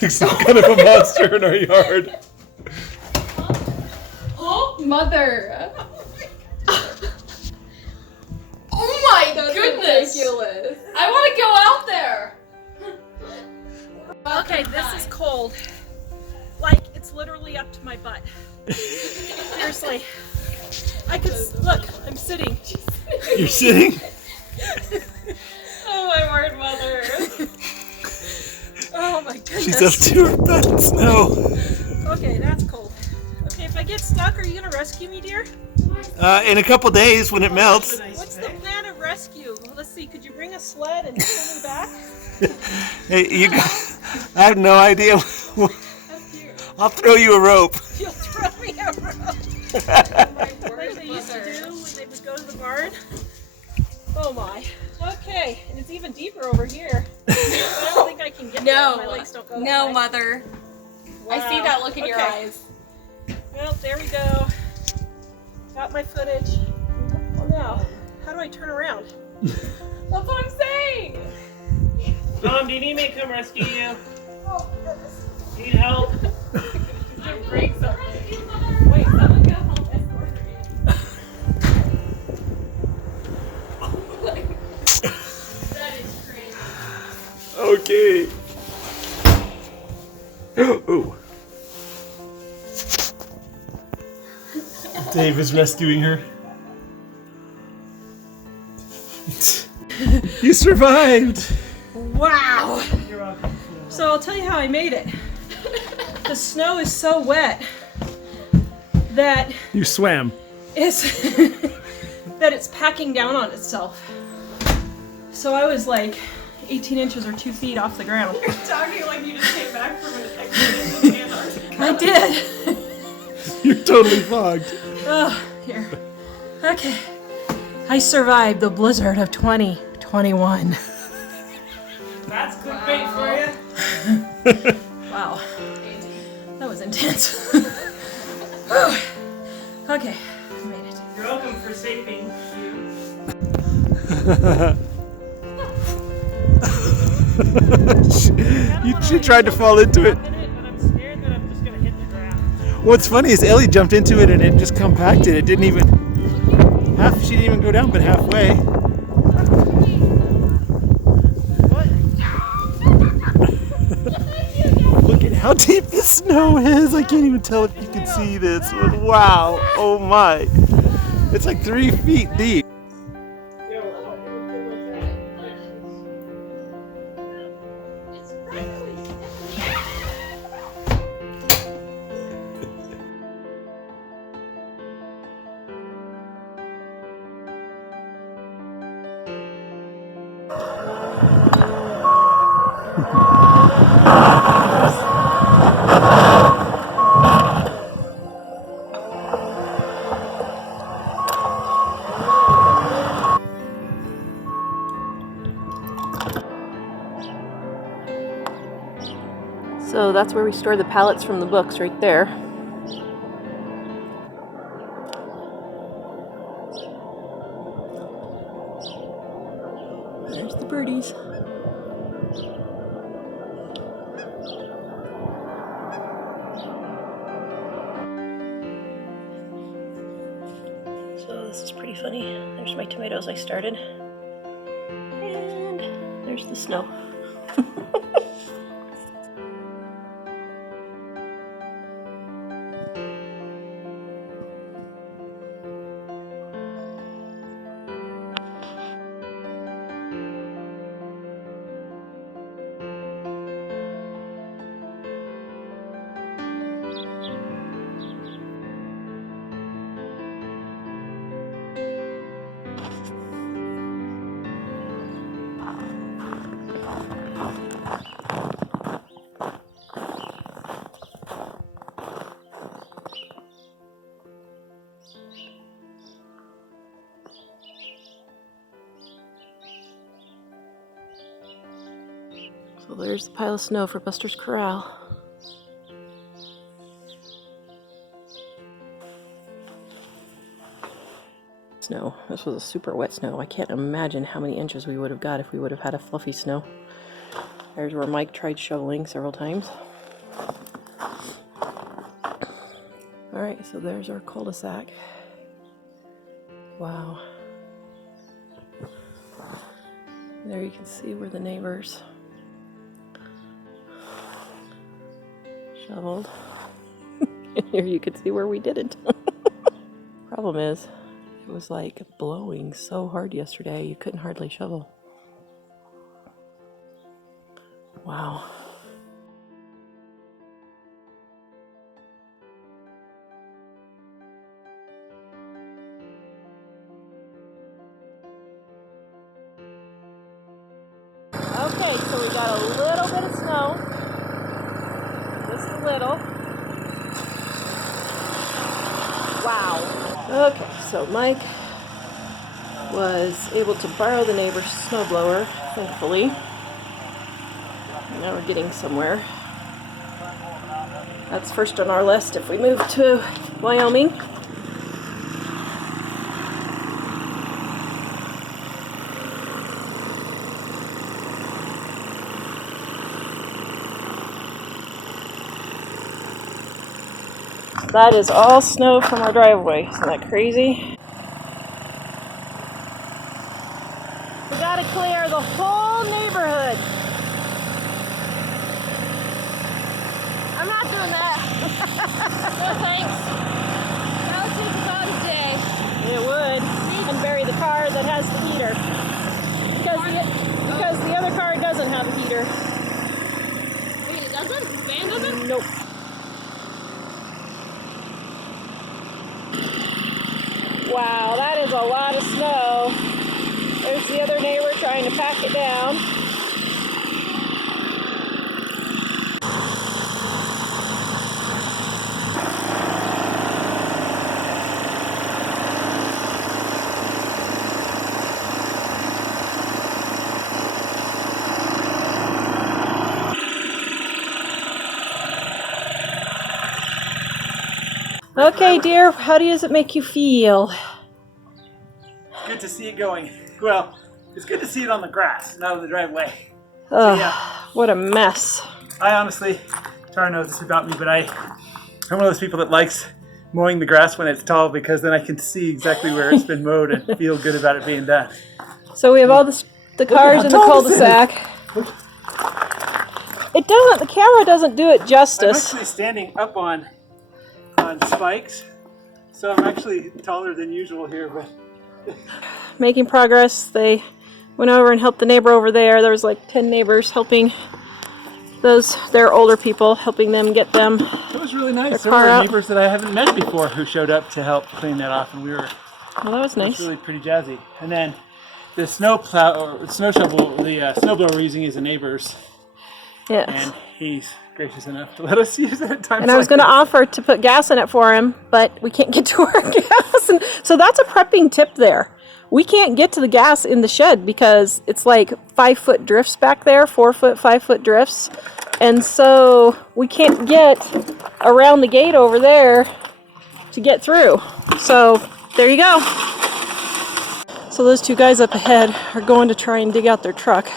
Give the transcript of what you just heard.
looks like some kind of a monster in our yard. Oh, mother. Oh my goodness. Ridiculous. I want to go out there. Okay, this is cold. Like, it's literally up to my butt. Seriously. I could, look, I'm sitting. You're sitting? Oh my word, mother. Oh my goodness. She's up to her butt in snow. Okay, that's cold. Okay, if I get stuck, are you gonna rescue me, dear? In a couple days when it melts. What's the plan of rescue? Well, let's see, could you bring a sled and pull me back? Hey, I have no idea. I'll throw you a rope. You'll throw me a rope. Like they used to do when they would go to the barn. Oh my. Okay, and it's even deeper over here. But I don't think I can get there. My legs don't go that No, high. mother. Wow. I see that look in your eyes. Well, there we go. Got my footage. Well, now, how do I turn around? That's what I'm saying. Mom, do you need me to come rescue you? Oh, goodness. Need help? She's gonna break something. Wait, someone's gonna help escort her in. That is crazy. Okay. Oh. Dave is rescuing her. You survived! Wow! So I'll tell you how I made it. The snow is so wet that You swam. it's that it's packing down on itself. So I was like 18 inches or 2 feet off the ground. You're talking like you just came back from an expedition in Antarctica. I did. You're totally fogged. Oh, here. Okay. I survived the blizzard of 2021. That's clickbait for you. Wow. That was intense. Whew. Okay, I made it. You're welcome for saving you. She tried to fall into it. But I'm scared that I'm just gonna hit the ground. What's funny is Ellie jumped into it and it just compacted. It didn't even she didn't even go down but halfway. Look at how deep the snow is. I can't even tell if you can see this. Wow. Oh my. It's like 3 feet deep. So that's where we store the pallets from the books, right there. There's the birdies. So this is pretty funny. There's my tomatoes I started. And there's the snow. So there's the pile of snow for Buster's Corral. Snow. This was a super wet snow. I can't imagine how many inches we would have got if we would have had a fluffy snow. There's where Mike tried shoveling several times. Alright, so there's our cul-de-sac. Wow. There you can see where the neighbors shoveled. Here you can see where we didn't. Problem is, it was like blowing so hard yesterday, you couldn't hardly shovel. Wow. Okay, so we got a little bit of snow. Just a little. Wow. Okay, so Mike was able to borrow the neighbor's snowblower, thankfully. Now we're getting somewhere. That's first on our list if we move to Wyoming. That is all snow from our driveway. Isn't that crazy? We gotta clear the whole neighborhood. I'm not doing that. No thanks. That would take about a day. It would. And bury the car that has the heater. Because the other car doesn't have a heater. Wait, it doesn't? The van doesn't? Nope. Wow, that is a lot of snow. There's the other neighbor trying to pack it down. Okay, dear, how does it make you feel? Good to see it going. Well, it's good to see it on the grass, not on the driveway. Ugh, yeah. What a mess. I honestly, Tara knows this about me, but I'm one of those people that likes mowing the grass when it's tall because then I can see exactly where it's been mowed and feel good about it being done. So we have all the cars in the cul-de-sac. It doesn't, the camera doesn't do it I'm justice. actually standing up on spikes, so I'm actually taller than usual here, but Making progress. They went over and helped the neighbor over there. There was like 10 neighbors helping their older people, helping them get them. it was really nice. There car were out. neighbors that I haven't met before who showed up to help clean that off, and Well, that was it was nice. really pretty jazzy. And then the snow shovel, the snowblower we're using is a neighbor's, Yes. and he's gracious enough to let us use it at times. And I was like going to this. offer to put gas in it for him, but we can't get to our gas. And so that's a prepping tip there. We can't get to the gas in the shed because it's like 5-foot drifts back there, 4-foot, 5-foot drifts. And so we can't get around the gate over there to get through. So there you go. So those two guys up ahead are going to try and dig out their truck.